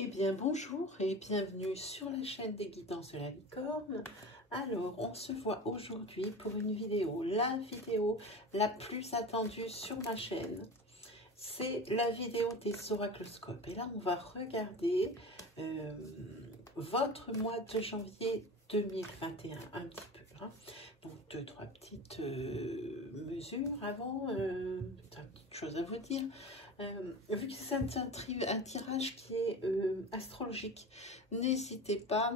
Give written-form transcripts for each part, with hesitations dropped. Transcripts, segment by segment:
Eh bien bonjour et bienvenue sur la chaîne des guidances de la licorne. Alors on se voit aujourd'hui pour une vidéo, la vidéo la plus attendue sur ma chaîne. C'est la vidéo des oracloscopes. Et là on va regarder votre mois de janvier 2021 un petit peu. Hein. Donc deux, trois petites mesures avant, trois petites choses à vous dire. Vu que c'est un tirage qui est astrologique, n'hésitez pas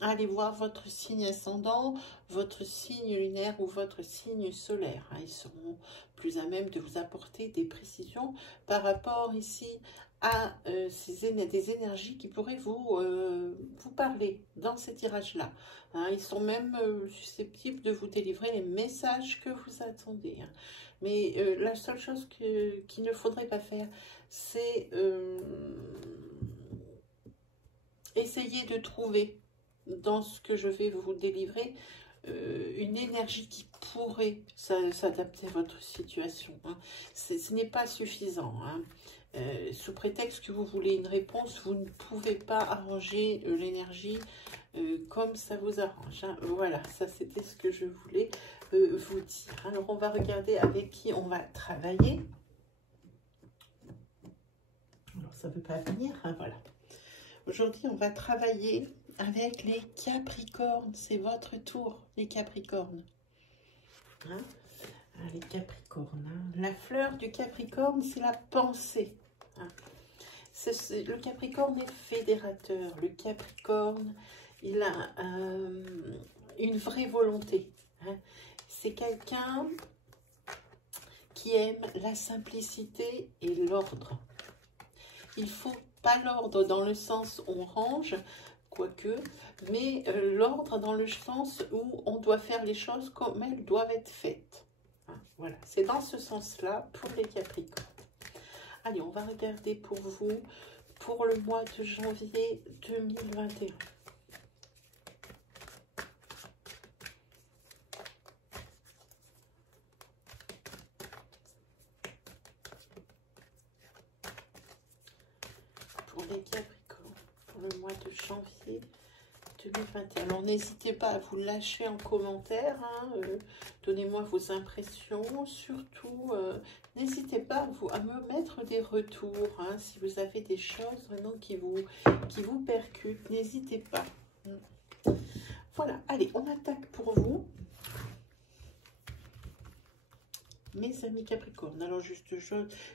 à aller voir votre signe ascendant, votre signe lunaire ou votre signe solaire. Hein. Ils seront plus à même de vous apporter des précisions par rapport ici à des énergies qui pourraient vous parler dans ces tirages-là. Hein. Ils sont même susceptibles de vous délivrer les messages que vous attendez. Hein. Mais la seule chose qu'il ne faudrait pas faire, c'est essayer de trouver dans ce que je vais vous délivrer une énergie qui pourrait s'adapter à votre situation. Hein. Ce n'est pas suffisant. Hein. Sous prétexte que vous voulez une réponse, vous ne pouvez pas arranger l'énergie comme ça vous arrange. Hein. Voilà, ça c'était ce que je voulais vous dire. Alors on va regarder avec qui on va travailler. Alors ça ne veut pas venir, hein, voilà. Aujourd'hui on va travailler avec les Capricornes. C'est votre tour, les Capricornes. Hein? Les Capricornes. Hein. La fleur du Capricorne, c'est la pensée. Hein. Le Capricorne est fédérateur. Le Capricorne, il a une vraie volonté. Hein. C'est quelqu'un qui aime la simplicité et l'ordre. Il ne faut pas l'ordre dans le sens où on range, quoique, mais l'ordre dans le sens où on doit faire les choses comme elles doivent être faites. Hein, voilà, c'est dans ce sens-là pour les Capricornes. Allez, on va regarder pour vous, pour le mois de janvier 2021. Pour les Capricornes, pour le mois de janvier 2021. Alors n'hésitez pas à vous lâcher en commentaire, hein, donnez-moi vos impressions, surtout n'hésitez pas à me mettre des retours, hein, si vous avez des choses vraiment qui vous percutent, n'hésitez pas. Voilà, allez, on attaque pour vous. Mes amis Capricorne, alors juste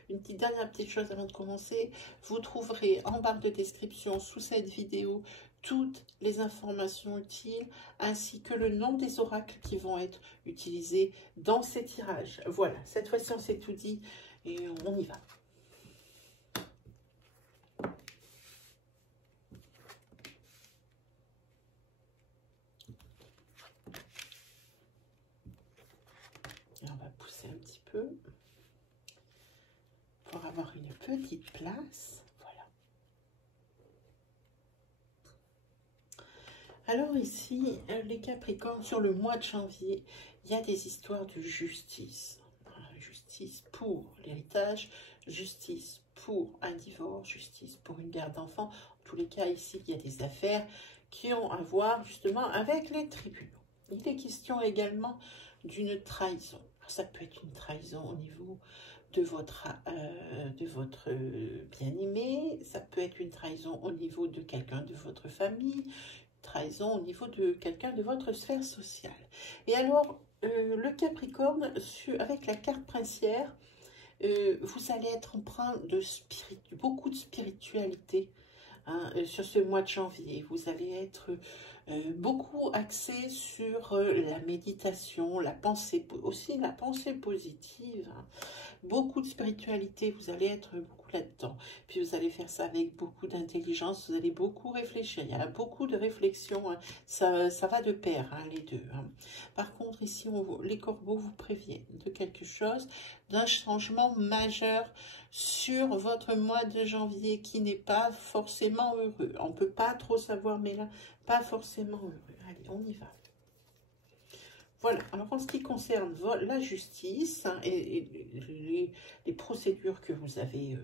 une dernière petite chose avant de commencer, vous trouverez en barre de description sous cette vidéo toutes les informations utiles ainsi que le nom des oracles qui vont être utilisés dans ces tirages. Voilà, cette fois-ci on s'est tout dit et on y va. Et on va pousser un petit peu pour avoir une petite place. Voilà. Alors ici, les Capricornes, sur le mois de janvier, il y a des histoires de justice. Justice pour l'héritage, justice pour un divorce, justice pour une garde d'enfants. En tous les cas, ici, il y a des affaires qui ont à voir justement avec les tribunaux. Il est question également d'une trahison. Alors, ça peut être une trahison au niveau de votre bien-aimé, ça peut être une trahison au niveau de quelqu'un de votre famille, trahison au niveau de quelqu'un de votre sphère sociale. Et alors, le Capricorne, avec la carte princière, vous allez être empreint de beaucoup de spiritualité. Hein, sur ce mois de janvier, vous allez être beaucoup axé sur la méditation, la pensée, aussi la pensée positive. Hein. Beaucoup de spiritualité, vous allez être beaucoup là-dedans. Puis vous allez faire ça avec beaucoup d'intelligence, vous allez beaucoup réfléchir. Il y a beaucoup de réflexion, hein. Ça va de pair, hein, les deux. Hein. Par contre, ici, les corbeaux vous préviennent de quelque chose, d'un changement majeur sur votre mois de janvier qui n'est pas forcément heureux. On ne peut pas trop savoir, mais là, pas forcément heureux. Allez, on y va. Voilà, alors en ce qui concerne la justice, hein, et les procédures que vous avez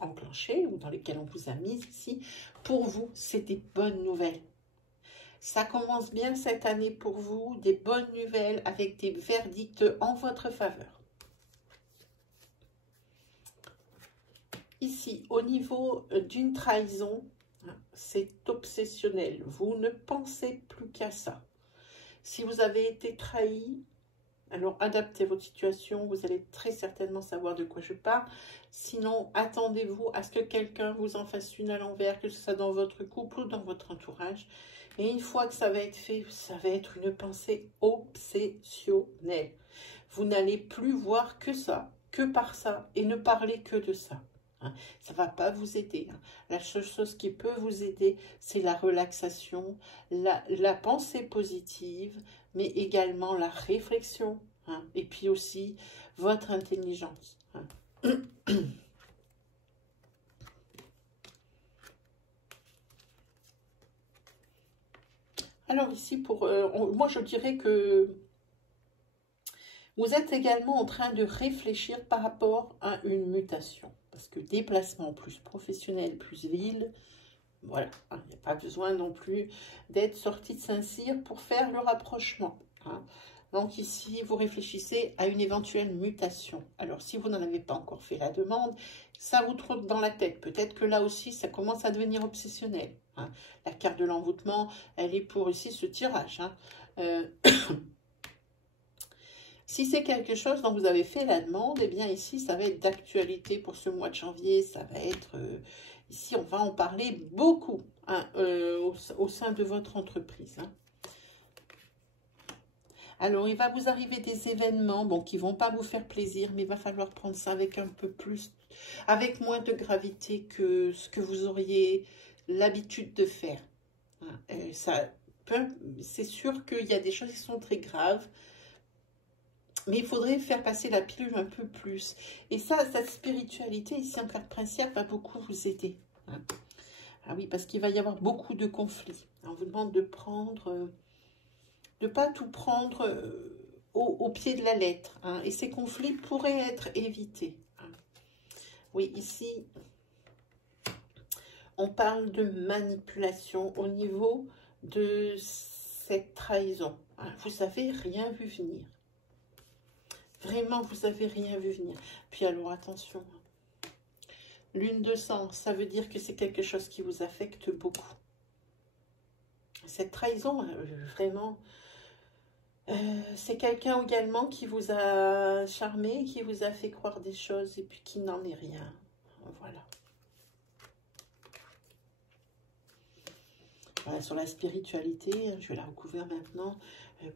enclenchés ou dans lesquels on vous a mis ici, pour vous, c'est des bonnes nouvelles. Ça commence bien cette année pour vous, des bonnes nouvelles avec des verdicts en votre faveur. Ici, au niveau d'une trahison, c'est obsessionnel. Vous ne pensez plus qu'à ça. Si vous avez été trahi, alors adaptez votre situation. Vous allez très certainement savoir de quoi je parle. Sinon, attendez-vous à ce que quelqu'un vous en fasse une à l'envers, que ce soit dans votre couple ou dans votre entourage. Et une fois que ça va être fait, ça va être une pensée obsessionnelle. Vous n'allez plus voir que ça, que par ça, et ne parler que de ça. Ça ne va pas vous aider. La seule chose qui peut vous aider, c'est la relaxation, la pensée positive, mais également la réflexion. Et puis aussi votre intelligence. Alors ici, moi je dirais que vous êtes également en train de réfléchir par rapport à une mutation. Parce que déplacement plus professionnel, plus ville, voilà, il n'y a pas besoin non plus d'être sorti de Saint-Cyr pour faire le rapprochement. Donc ici, vous réfléchissez à une éventuelle mutation. Alors si vous n'en avez pas encore fait la demande, ça vous trotte dans la tête. Peut-être que là aussi, ça commence à devenir obsessionnel. La carte de l'envoûtement, elle est pour ici ce tirage. Si c'est quelque chose dont vous avez fait la demande, eh bien ici, ça va être d'actualité pour ce mois de janvier. Ça va être, ici, on va en parler beaucoup au sein de votre entreprise. Alors, il va vous arriver des événements qui ne vont pas vous faire plaisir, mais il va falloir prendre ça avec un peu plus, avec moins de gravité que ce que vous auriez l'habitude de faire. C'est sûr qu'il y a des choses qui sont très graves, mais il faudrait faire passer la pilule un peu plus. Et ça, cette spiritualité, ici en carte princière, va beaucoup vous aider. Ah oui, parce qu'il va y avoir beaucoup de conflits. On vous demande de prendre, de ne pas tout prendre au pied de la lettre. Et ces conflits pourraient être évités. Oui, ici, on parle de manipulation au niveau de cette trahison. Vous n'avez rien vu venir. Vraiment, vous n'avez rien vu venir. Puis alors, attention. Lune de sang, ça veut dire que c'est quelque chose qui vous affecte beaucoup. Cette trahison, vraiment, c'est quelqu'un également qui vous a charmé, qui vous a fait croire des choses et puis qui n'en est rien. Voilà. Voilà, sur la spiritualité, je vais la recouvrir maintenant.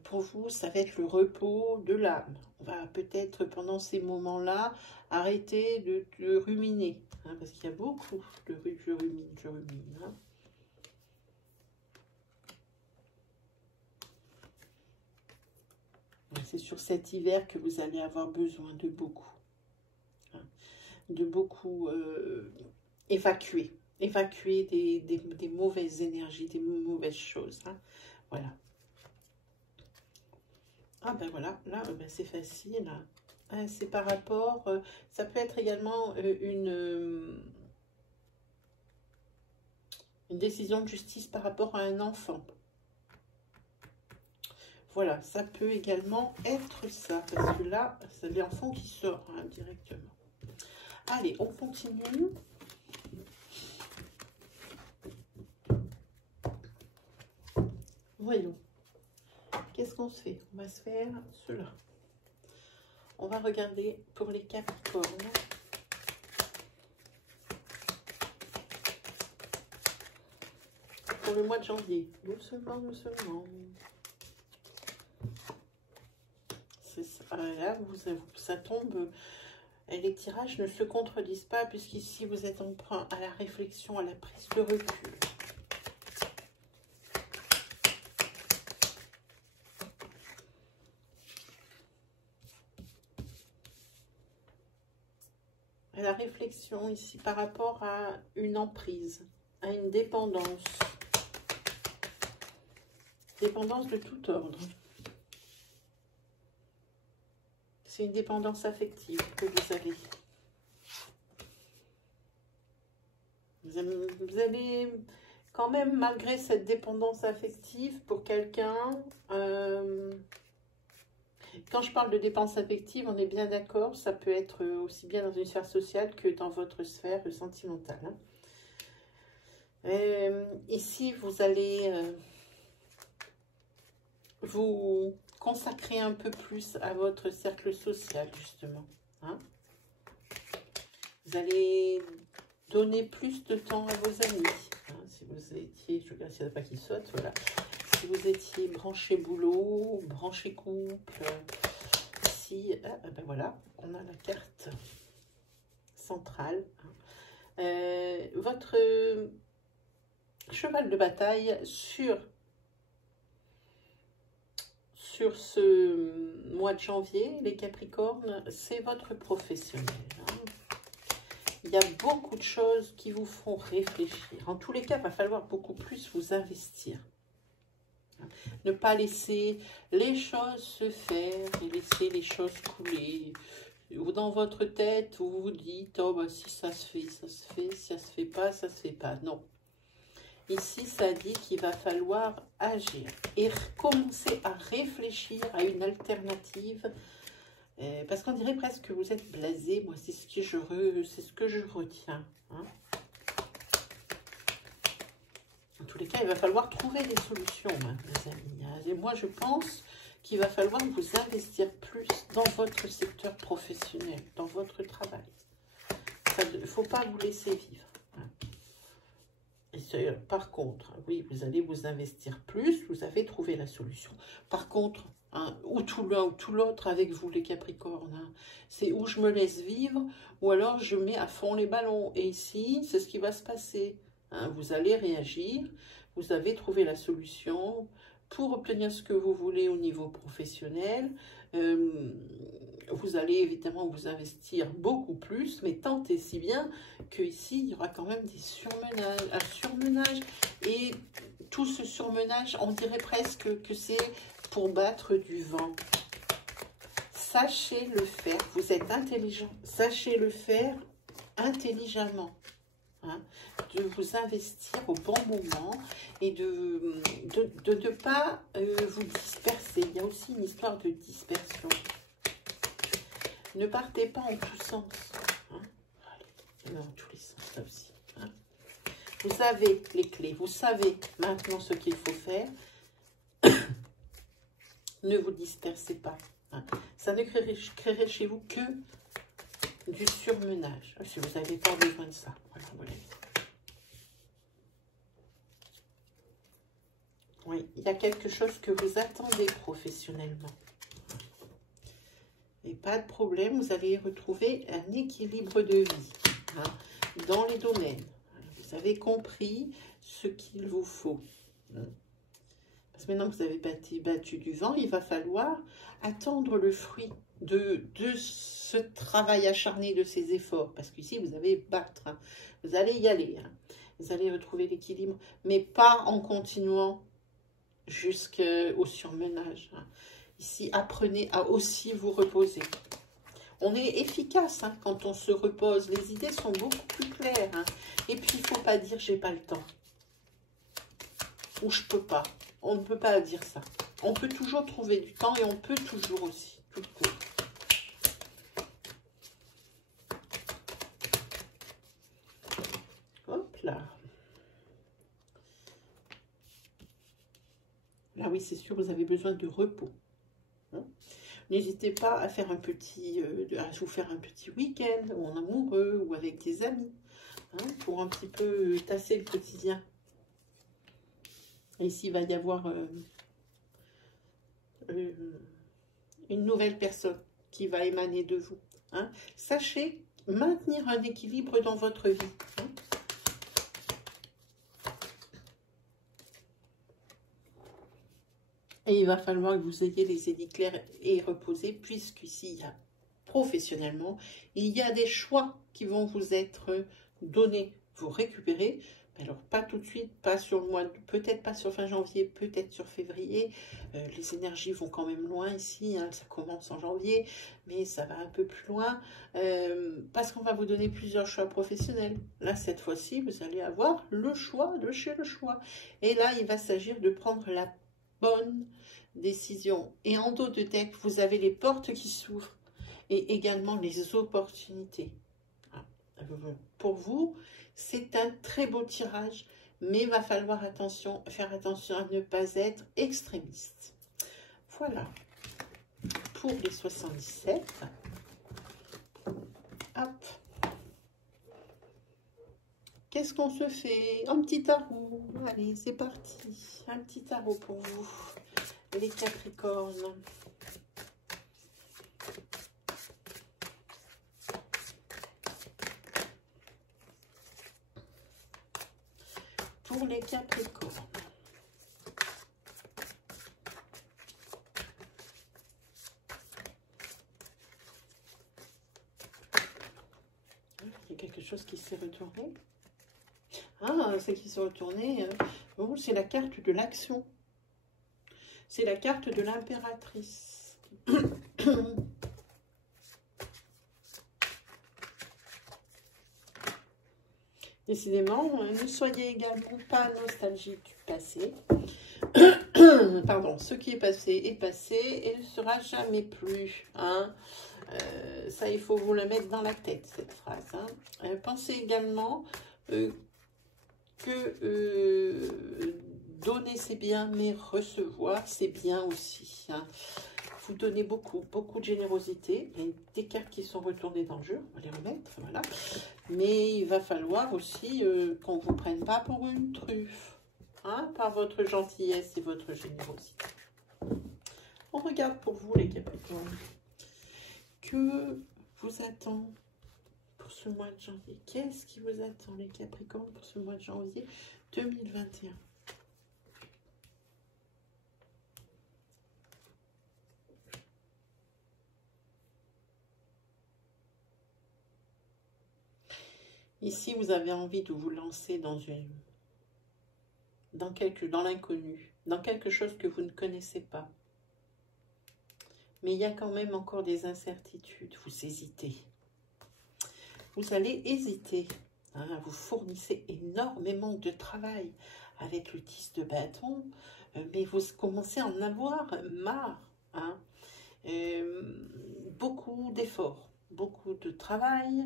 Pour vous, ça va être le repos de l'âme. On va peut-être, pendant ces moments-là, arrêter de ruminer. Parce qu'il y a beaucoup de je rumine. C'est sur cet hiver que vous allez avoir besoin de beaucoup. De beaucoup évacuer. Évacuer des mauvaises énergies, des mauvaises choses. Voilà. Ah ben voilà, là c'est facile. C'est par rapport, ça peut être également une décision de justice par rapport à un enfant. Voilà, ça peut également être ça, parce que là, c'est l'enfant qui sort directement. Allez, on continue. Voyons. Qu'est-ce qu'on se fait? On va se faire cela. On va regarder pour les Capricornes. Pour le mois de janvier. Doucement, doucement. C'est ça. Là, ça tombe. Les tirages ne se contredisent pas, puisqu'ici, vous êtes emprunt à la réflexion, à la prise de recul. La réflexion ici par rapport à une emprise, à une dépendance. Dépendance de tout ordre. C'est une dépendance affective que vous avez. Vous allez quand même, malgré cette dépendance affective pour quelqu'un, quand je parle de dépendance affective, on est bien d'accord, ça peut être aussi bien dans une sphère sociale que dans votre sphère sentimentale. Ici, vous allez vous consacrer un peu plus à votre cercle social, justement. Vous allez donner plus de temps à vos amis. Si vous étiez, je regarde s'il n'y en a pas qui sautent, voilà. Si vous étiez branché boulot, branché couple, ici, ben voilà, on a la carte centrale. Votre cheval de bataille sur ce mois de janvier, les Capricornes, c'est votre professionnel. Il y a beaucoup de choses qui vous font réfléchir. En tous les cas, il va falloir beaucoup plus vous investir. Ne pas laisser les choses se faire et laisser les choses couler. Ou dans votre tête, vous vous dites, oh, bah, si ça se fait, ça se fait. Si ça se fait pas, ça se fait pas. Non. Ici, ça dit qu'il va falloir agir et commencer à réfléchir à une alternative. Parce qu'on dirait presque que vous êtes blasé. Moi, c'est ce que je retiens. En tous les cas, il va falloir trouver des solutions, les amis. Et moi, je pense qu'il va falloir vous investir plus dans votre secteur professionnel, dans votre travail. Il ne faut pas vous laisser vivre. Et par contre, oui, vous allez vous investir plus, vous avez trouvé la solution. Par contre, ou tout l'un ou tout l'autre avec vous, les Capricornes, c'est où je me laisse vivre, ou alors je mets à fond les ballons. Et ici, c'est ce qui va se passer. Vous allez réagir, vous avez trouvé la solution pour obtenir ce que vous voulez au niveau professionnel. Vous allez évidemment vous investir beaucoup plus, mais tant et si bien qu'ici, il y aura quand même un surmenage. Et tout ce surmenage, on dirait presque que c'est pour battre du vent. Sachez le faire, vous êtes intelligent, sachez le faire intelligemment. De vous investir au bon moment et de ne pas vous disperser. Il y a aussi une histoire de dispersion. Ne partez pas en tous sens. Dans tous les sens, là aussi. Vous avez les clés. Vous savez maintenant ce qu'il faut faire. Ne vous dispersez pas. Ça ne créerait chez vous que du surmenage. Si vous n'avez pas besoin de ça. Voilà, voilà. Oui, il y a quelque chose que vous attendez professionnellement. Et pas de problème, vous allez retrouver un équilibre de vie dans les domaines. Vous avez compris ce qu'il vous faut. Parce que maintenant que vous avez battu du vent, il va falloir attendre le fruit de ce travail acharné, de ces efforts. Parce qu'ici, vous allez battre. Vous allez y aller. Vous allez retrouver l'équilibre, mais pas en continuant jusqu'au surmenage. Ici, apprenez à aussi vous reposer. On est efficace quand on se repose. Les idées sont beaucoup plus claires. Et puis, il ne faut pas dire « j'ai pas le temps » ou « je peux pas ». On ne peut pas dire ça. On peut toujours trouver du temps et on peut toujours aussi tout court. Hop là. Là, oui, c'est sûr, vous avez besoin de repos. N'hésitez pas à faire à vous faire un petit week-end en amoureux ou avec des amis pour un petit peu tasser le quotidien. Et ici, il va y avoir une nouvelle personne qui va émaner de vous. Sachez maintenir un équilibre dans votre vie. Et il va falloir que vous ayez les idées claires et reposées, puisqu'ici, il y a professionnellement, il y a des choix qui vont vous être donnés. Vous récupérez, Alors, pas tout de suite, pas sur le mois, peut-être pas sur fin janvier, peut-être sur février. Les énergies vont quand même loin ici, hein, ça commence en janvier, mais ça va un peu plus loin, parce qu'on va vous donner plusieurs choix professionnels. Là, cette fois-ci, vous allez avoir le choix de chez le choix. Et là, il va s'agir de prendre la bonne décision. Et en dos de deck, vous avez les portes qui s'ouvrent et également les opportunités. Pour vous, c'est un très beau tirage, mais il va falloir faire attention à ne pas être extrémiste. Voilà, pour les 77. Hop. Qu'est-ce qu'on se fait? Un petit tarot. Allez, c'est parti. Un petit tarot pour vous, les Capricornes. Pour les Capricornes. Il y a quelque chose qui s'est retourné. Ah, c'est qui s'est retourné. Oh, c'est la carte de l'action. C'est la carte de l'impératrice. Décidément, ne soyez également pas nostalgique du passé. Pardon, ce qui est passé et ne sera jamais plus. Hein. Ça, il faut vous le mettre dans la tête, cette phrase. Hein. Pensez également que donner, c'est bien, mais recevoir, c'est bien aussi. Hein. Vous donnez beaucoup de générosité. Il y a des cartes qui sont retournées dans le jeu, on va les remettre, voilà. Mais il va falloir aussi qu'on ne vous prenne pas pour une truffe, hein, par votre gentillesse et votre générosité. On regarde pour vous, les Capricornes. Que vous attend pour ce mois de janvier? Qu'est-ce qui vous attend, les Capricornes, pour ce mois de janvier 2021? Ici, vous avez envie de vous lancer dans l'inconnu, dans quelque chose que vous ne connaissez pas. Mais il y a quand même encore des incertitudes, vous hésitez. Vous allez hésiter, hein, vous fournissez énormément de travail avec le 10 de bâton, mais vous commencez à en avoir marre. Hein. Beaucoup d'efforts, beaucoup de travail,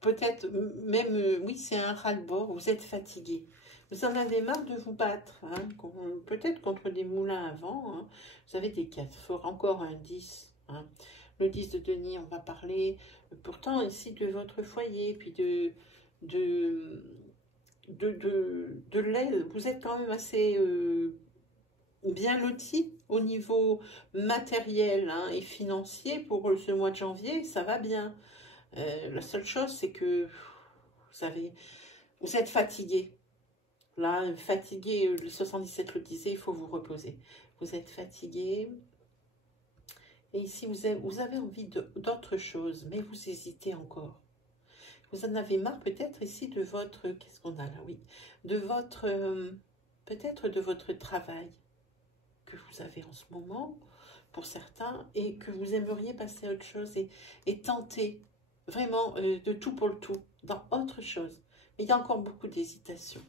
peut-être même, oui, c'est un ras-le-bord, vous êtes fatigué. Vous en avez marre de vous battre, hein, peut-être contre des moulins à vent. Hein. Vous avez des 4 forts, encore un 10. Hein. Le 10 de denier, on va parler pourtant ici de votre foyer, puis de l'aide. Vous êtes quand même assez bien loti au niveau matériel, hein, et financier pour ce mois de janvier, ça va bien. La seule chose, c'est que vous êtes fatigué. Là, fatigué, le 77 le disait, il faut vous reposer. Vous êtes fatigué. Et ici, vous avez envie d'autre chose, mais vous hésitez encore. Vous en avez marre peut-être ici de votre... Qu'est-ce qu'on a là? Oui. De votre... peut-être de votre travail que vous avez en ce moment, pour certains, et que vous aimeriez passer à autre chose et tenter vraiment de tout pour le tout, dans autre chose. Mais il y a encore beaucoup d'hésitation.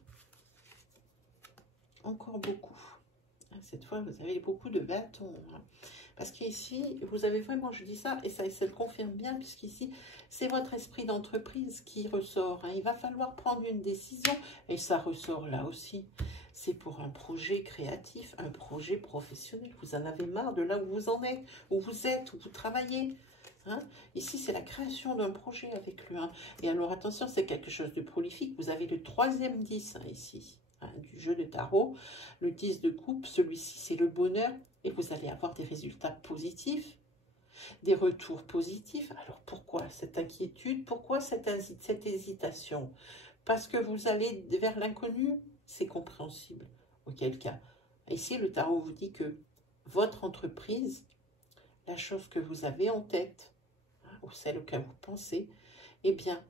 Encore beaucoup. Cette fois, vous avez beaucoup de bâtons. Hein. Parce qu'ici, vous avez vraiment, je dis ça, et ça le confirme bien, puisqu'ici, c'est votre esprit d'entreprise qui ressort. Hein. Il va falloir prendre une décision, et ça ressort là aussi. C'est pour un projet créatif, un projet professionnel. Vous en avez marre de là où vous en êtes, où vous travaillez. Hein. Ici, c'est la création d'un projet avec le 1. Et alors, attention, c'est quelque chose de prolifique. Vous avez le 3e 10 hein, ici. Hein, du jeu de tarot, le 10 de coupe, celui-ci c'est le bonheur et vous allez avoir des résultats positifs, des retours positifs. Alors pourquoi cette inquiétude? Pourquoi cette hésitation? Parce que vous allez vers l'inconnu, c'est compréhensible. Auquel cas, ici le tarot vous dit que votre entreprise, la chose que vous avez en tête, hein, ou celle auquel vous pensez, eh bien,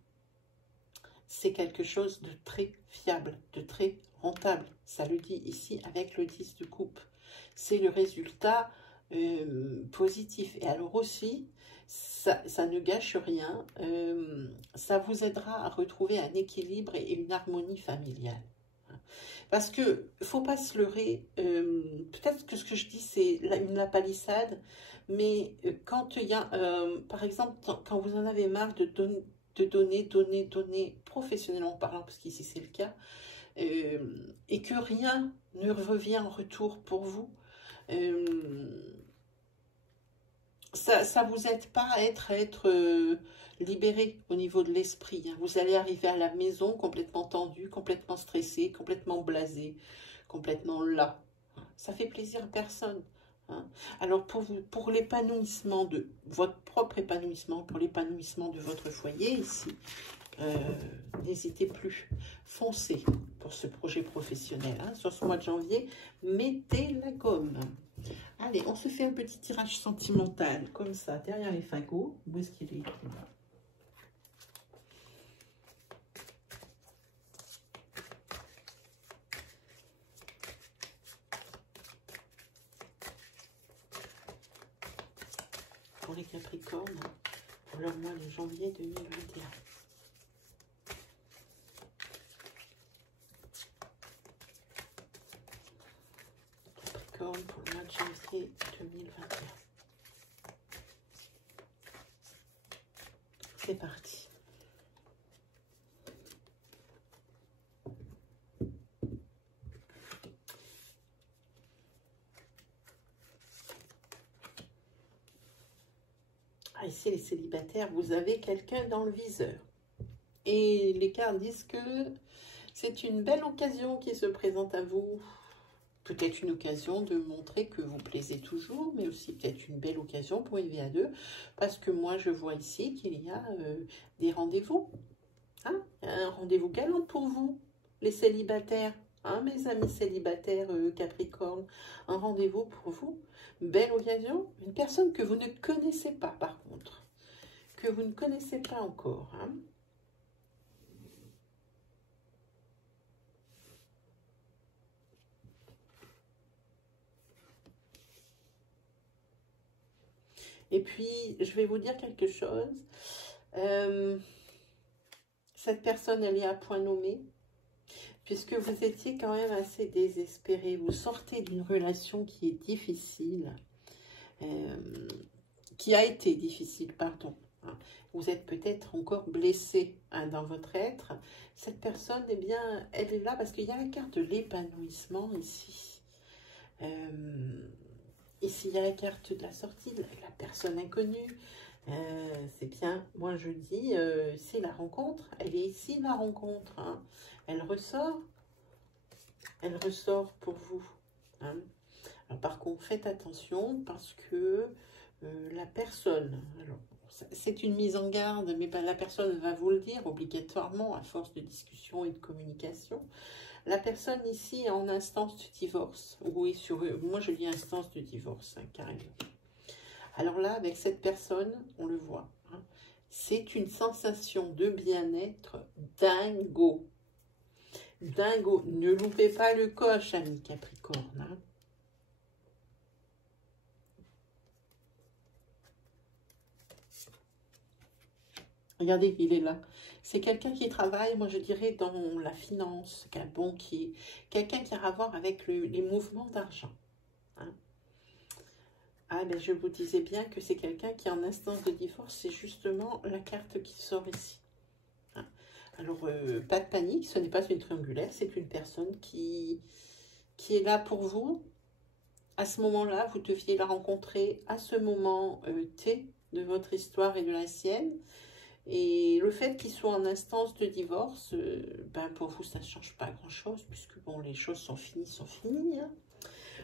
c'est quelque chose de très fiable, de très rentable. Ça le dit ici avec le 10 de coupe. C'est le résultat positif. Et alors aussi, ça ne gâche rien. Ça vous aidera à retrouver un équilibre et une harmonie familiale. Parce que, faut pas se leurrer, peut-être que ce que je dis, c'est la palissade, mais quand il y a, par exemple, quand vous en avez marre de donner, professionnellement parlant, parce qu'ici c'est le cas, et que rien ne revient en retour pour vous, ça ne vous aide pas à être libéré au niveau de l'esprit. Hein. Vous allez arriver à la maison complètement tendu, complètement stressé, complètement blasé, complètement là. Ça fait plaisir à personne. Hein. Alors pour l'épanouissement de votre propre épanouissement, pour l'épanouissement de votre foyer ici, n'hésitez plus, foncez pour ce projet professionnel. Hein. Sur ce mois de janvier, mettez la gomme. Allez, on se fait un petit tirage sentimental, comme ça, derrière les fagots. Où est-ce qu'il est, pour les Capricornes, pour leur mois de janvier 2021. Capricorne pour le mois de janvier 2021. C'est parti. Ah, ici, les célibataires, vous avez quelqu'un dans le viseur. Et les cartes disent que c'est une belle occasion qui se présente à vous. Peut-être une occasion de montrer que vous plaisez toujours, mais aussi peut-être une belle occasion pour élever à deux. Parce que moi, je vois ici qu'il y a des rendez-vous. Hein, un rendez-vous galant pour vous, les célibataires. Hein, mes amis célibataires Capricorne, un rendez-vous pour vous. Belle occasion. Une personne que vous ne connaissez pas, par contre. Que vous ne connaissez pas encore. Hein. Et puis, je vais vous dire quelque chose. Cette personne, elle est à point nommé. Puisque vous étiez quand même assez désespéré. Vous sortez d'une relation qui est difficile. Qui a été difficile, pardon. Hein. Vous êtes peut-être encore blessé hein, dans votre être. Cette personne, eh bien, elle est là parce qu'il y a la carte de l'épanouissement ici. Ici, il y a la carte de la sortie, de la personne inconnue. C'est bien, moi je dis, c'est la rencontre. Elle est ici, la rencontre. Hein. Elle ressort pour vous. Hein. Alors, par contre, faites attention parce que la personne, alors c'est une mise en garde, mais la personne va vous le dire obligatoirement à force de discussion et de communication. La personne ici est en instance de divorce. Oui, moi je dis instance de divorce, hein, carrément. Alors là, avec cette personne, on le voit. Hein, c'est une sensation de bien-être dingo. Dingo. Ne loupez pas le coche, amis Capricorne. Hein. Regardez, il est là. C'est quelqu'un qui travaille, moi je dirais, dans la finance, un banquier. Quelqu'un qui a à voir avec les mouvements d'argent. Hein. Ah, ben je vous disais bien que c'est quelqu'un qui est en instance de divorce. C'est justement la carte qui sort ici. Hein. Alors, pas de panique, ce n'est pas une triangulaire. C'est une personne qui est là pour vous. À ce moment-là, vous deviez la rencontrer à ce moment T de votre histoire et de la sienne. Et le fait qu'il soit en instance de divorce, ben pour vous, ça ne change pas grand-chose, puisque bon, les choses sont finies. Hein.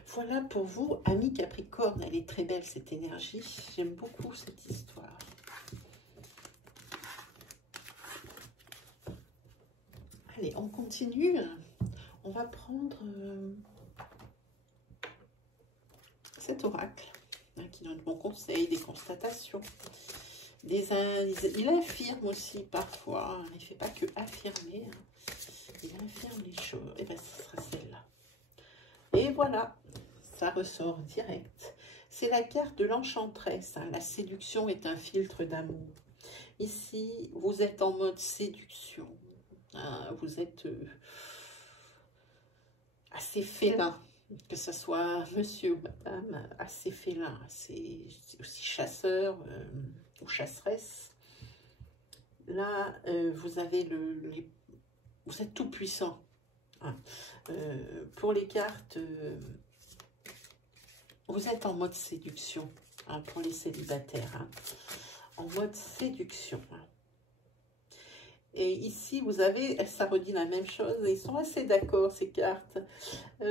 Voilà pour vous, amis Capricorne. Elle est très belle, cette énergie. J'aime beaucoup cette histoire. Allez, on continue. On va prendre cet oracle, hein, qui donne de bons conseils, des constatations. Il affirme aussi parfois, hein, il ne fait pas que affirmer, hein, il affirme les choses. Et bien, ce sera celle-là. Et voilà, ça ressort direct. C'est la carte de l'enchanteresse. Hein. La séduction est un filtre d'amour. Ici, vous êtes en mode séduction. Hein. Vous êtes assez félin. Que ce soit monsieur ou madame, assez félin. C'est aussi chasseur ou chasseresse. Là, vous avez vous êtes tout puissant. Hein. Pour les cartes, vous êtes en mode séduction, hein, pour les célibataires. Hein. En mode séduction. Hein. Et ici, vous avez, ça redit la même chose. Ils sont assez d'accord, ces cartes. Vous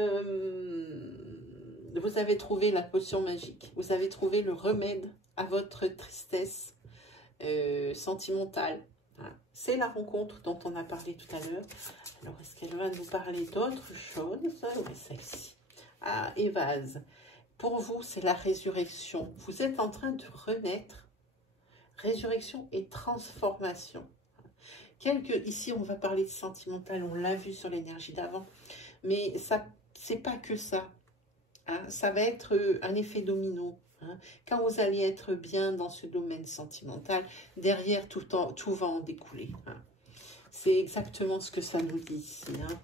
avez trouvé la potion magique. Vous avez trouvé le remède à votre tristesse sentimentale. Hein. C'est la rencontre dont on a parlé tout à l'heure. Alors, est-ce qu'elle va nous parler d'autre chose? Oui, celle-ci. Ah, évase. Pour vous, c'est la résurrection. Vous êtes en train de renaître. Résurrection et transformation. Ici, on va parler de sentimental. On l'a vu sur l'énergie d'avant. Mais ça, c'est pas que ça. Hein. Ça va être un effet domino. Hein. Quand vous allez être bien dans ce domaine sentimental, derrière, tout va en découler. Hein. C'est exactement ce que ça nous dit ici. Hein,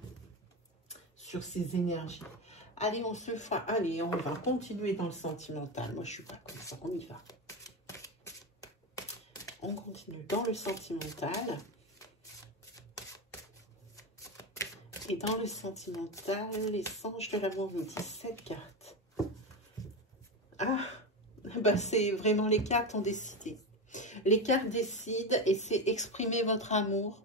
sur ces énergies. Allez, allez, on va continuer dans le sentimental. Moi, je suis pas comme ça. On y va. On continue dans le sentimental. Et dans le sentimental, les anges de l'amour nous disent 7 cartes. Ah, bah c'est vraiment les cartes ont décidé. Les cartes décident et c'est exprimer votre amour.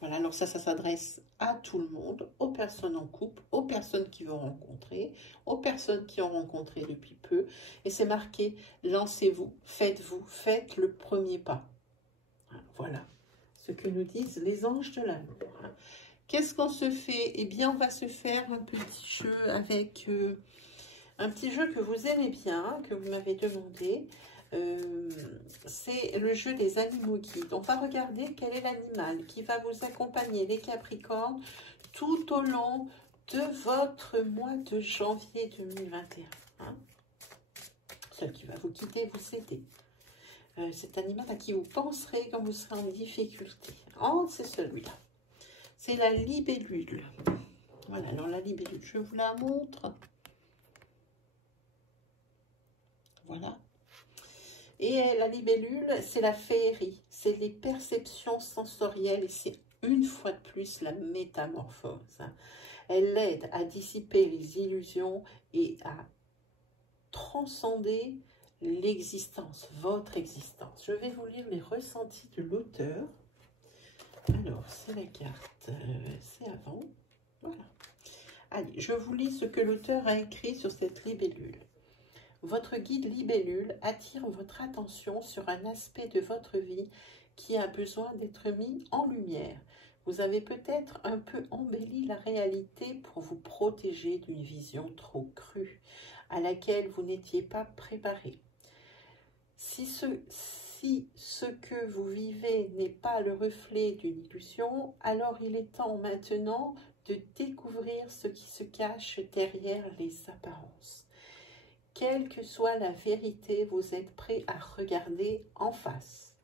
Voilà, alors ça s'adresse à tout le monde, aux personnes en couple, aux personnes qui vont rencontrer, aux personnes qui ont rencontré depuis peu. Et c'est marqué, lancez-vous, faites le premier pas. Voilà ce que nous disent les anges de l'amour. Qu'est-ce qu'on se fait? Eh bien, on va se faire un petit jeu avec un petit jeu que vous aimez bien, que vous m'avez demandé. C'est le jeu des animaux guides. On va regarder quel est l'animal qui va vous accompagner, les Capricornes, tout au long de votre mois de janvier 2021. Hein? Celui qui va vous quitter, vous céder. Cet animal à qui vous penserez quand vous serez en difficulté. Oh, c'est celui-là. C'est la libellule. Voilà, alors la libellule, je vous la montre. Voilà. Et la libellule, c'est la féerie. C'est les perceptions sensorielles et c'est une fois de plus la métamorphose. Hein. Elle aide à dissiper les illusions et à transcender l'existence, votre existence. Je vais vous lire les ressentis de l'auteur. Alors, c'est la carte, c'est avant. Voilà. Allez, je vous lis ce que l'auteur a écrit sur cette libellule. Votre guide libellule attire votre attention sur un aspect de votre vie qui a besoin d'être mis en lumière. Vous avez peut-être un peu embelli la réalité pour vous protéger d'une vision trop crue, à laquelle vous n'étiez pas préparé. Si ce que vous vivez n'est pas le reflet d'une illusion, alors il est temps maintenant de découvrir ce qui se cache derrière les apparences. Quelle que soit la vérité, vous êtes prêt à regarder en face.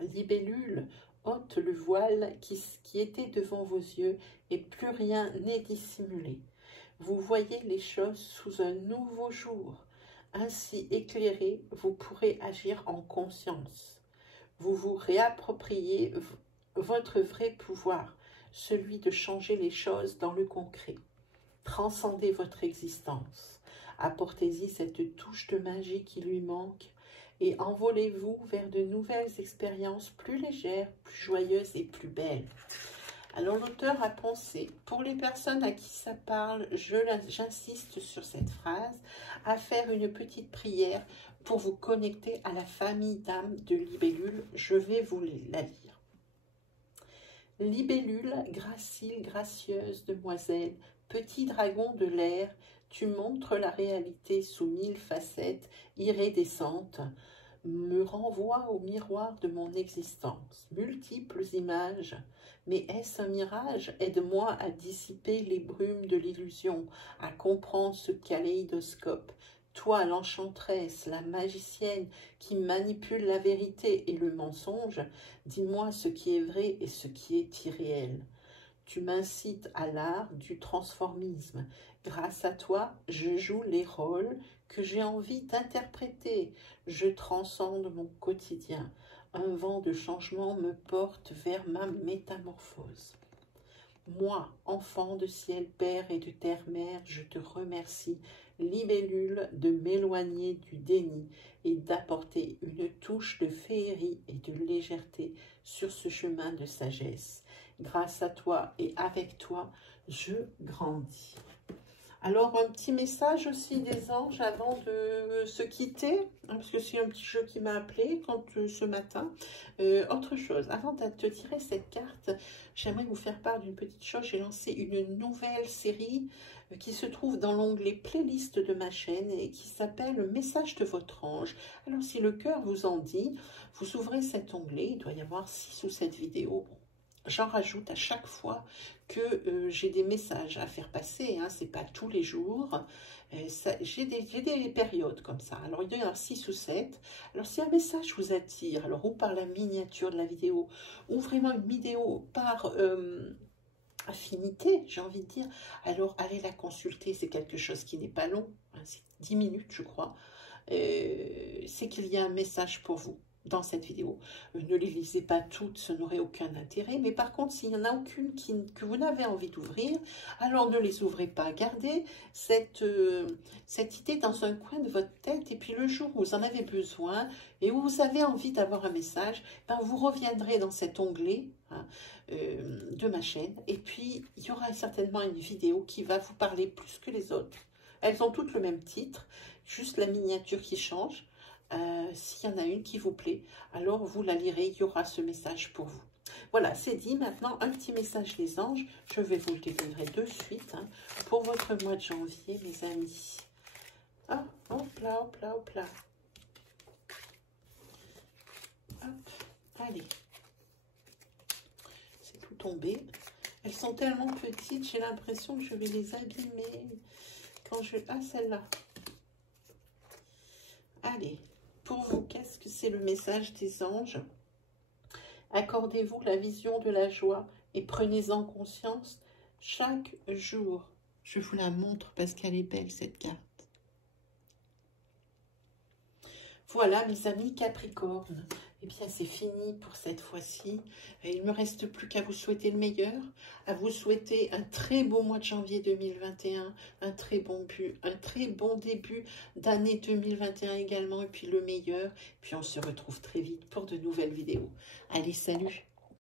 Libellule, ôte le voile qui était devant vos yeux et plus rien n'est dissimulé. Vous voyez les choses sous un nouveau jour. Ainsi éclairé, vous pourrez agir en conscience. Vous vous réappropriez votre vrai pouvoir, celui de changer les choses dans le concret. Transcendez votre existence. Apportez-y cette touche de magie qui lui manque et envolez-vous vers de nouvelles expériences plus légères, plus joyeuses et plus belles. Alors l'auteur a pensé, pour les personnes à qui ça parle, j'insiste sur cette phrase, à faire une petite prière pour vous connecter à la famille d'âmes de Libellule. Je vais vous la lire. Libellule, gracile, gracieuse demoiselle, petit dragon de l'air, Tu montres la réalité sous 1000 facettes iridescentes, me renvoie au miroir de mon existence. Multiples images, mais est-ce un mirage? Aide-moi à dissiper les brumes de l'illusion, à comprendre ce kaléidoscope. Toi, l'enchanteresse, la magicienne qui manipule la vérité et le mensonge, dis-moi ce qui est vrai et ce qui est irréel. Tu m'incites à l'art du transformisme. Grâce à toi, je joue les rôles que j'ai envie d'interpréter. Je transcende mon quotidien. Un vent de changement me porte vers ma métamorphose. Moi, enfant de ciel père et de terre mère, je te remercie, libellule, de m'éloigner du déni et d'apporter une touche de féerie et de légèreté sur ce chemin de sagesse. Grâce à toi et avec toi, je grandis. Alors, un petit message aussi des anges avant de se quitter, parce que c'est un petit jeu qui m'a appelé ce matin. Autre chose, avant de te tirer cette carte, j'aimerais vous faire part d'une petite chose. J'ai lancé une nouvelle série qui se trouve dans l'onglet playlist de ma chaîne et qui s'appelle Message de votre ange. Alors, si le cœur vous en dit, vous ouvrez cet onglet, il doit y avoir 6 ou 7 vidéos. J'en rajoute à chaque fois que j'ai des messages à faire passer, hein, c'est pas tous les jours, j'ai des périodes comme ça, alors il doit y en avoir 6 ou 7, alors si un message vous attire, alors ou par la miniature de la vidéo, ou vraiment une vidéo par affinité, j'ai envie de dire, alors allez la consulter, c'est quelque chose qui n'est pas long, hein, c'est 10 minutes je crois, c'est qu'il y a un message pour vous dans cette vidéo. Ne les lisez pas toutes, ce n'aurait aucun intérêt, mais par contre, s'il n'y en a aucune que vous n'avez envie d'ouvrir, alors ne les ouvrez pas. Gardez cette idée dans un coin de votre tête, et puis le jour où vous en avez besoin, et où vous avez envie d'avoir un message, ben vous reviendrez dans cet onglet hein, de ma chaîne, et puis il y aura certainement une vidéo qui va vous parler plus que les autres. Elles ont toutes le même titre, juste la miniature qui change. S'il y en a une qui vous plaît, alors vous la lirez, il y aura ce message pour vous. Voilà, c'est dit. Maintenant, un petit message les anges. Je vais vous le délivrer de suite hein, pour votre mois de janvier, mes amis. Ah, hop là, hop là, hop là. Hop, allez. C'est tout tombé. Elles sont tellement petites, j'ai l'impression que je vais les abîmer quand je... Ah, celle-là. Allez. Pour vous, qu'est-ce que c'est le message des anges? Accordez-vous la vision de la joie et prenez-en conscience chaque jour. Je vous la montre parce qu'elle est belle, cette carte. Voilà, mes amis Capricorne. Eh bien, c'est fini pour cette fois-ci. Il ne me reste plus qu'à vous souhaiter le meilleur, à vous souhaiter un très beau mois de janvier 2021, un très bon début d'année 2021 également, et puis le meilleur. Puis on se retrouve très vite pour de nouvelles vidéos. Allez, salut!